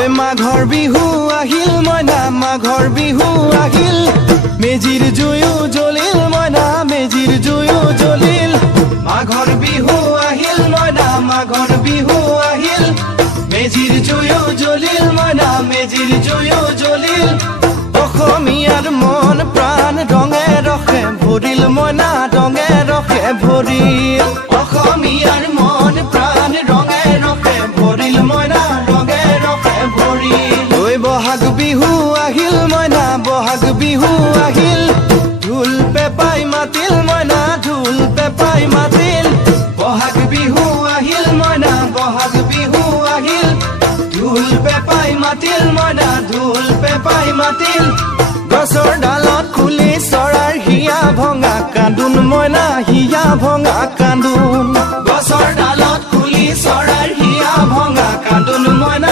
ঐ মাঘৰ বিহু আহিল মইনা মাঘৰ বিহু আহিল মেজিৰ জুয়ো জ্বলিল মইনা মেজিৰ জুয়ো জ্বলিল মাঘৰ বিহু আহিল মইনা মাঘৰ বিহু আহিল মেজিৰ জুয়ো জ্বলিল মইনা মেজিৰ জুয়ো জ্বলিল অসমীয়াৰ মন প্ৰাণ ৰঙে ৰখে ভৰিল মইনা ৰঙে ৰখে ভৰিল অসমীয়াৰ মন প্ৰাণ ৰঙে ৰখে ভৰিল মইনা ৰঙে ৰখে ভৰিল ঐ বহাগ বিহু আহিল মইনা বহাগ বিহু আহিল ঢোল পেপাই মাতিল মইনা ঢোল পেপাই মাতিল বহাগ বিহু আহিল মইনা বহাগ বিহু আহিল ঢোল পেপাই মাতিল মইনা ঢোল পেপাই মাতিল গছৰ ডালত খুলি চৰাৰ হিয়া ভঙা কান্দোন মইনা হিয়া ভঙা কান্দোন গছৰ ডালত খুলি চৰাৰ হিয়া ভঙা কান্দোন মইনা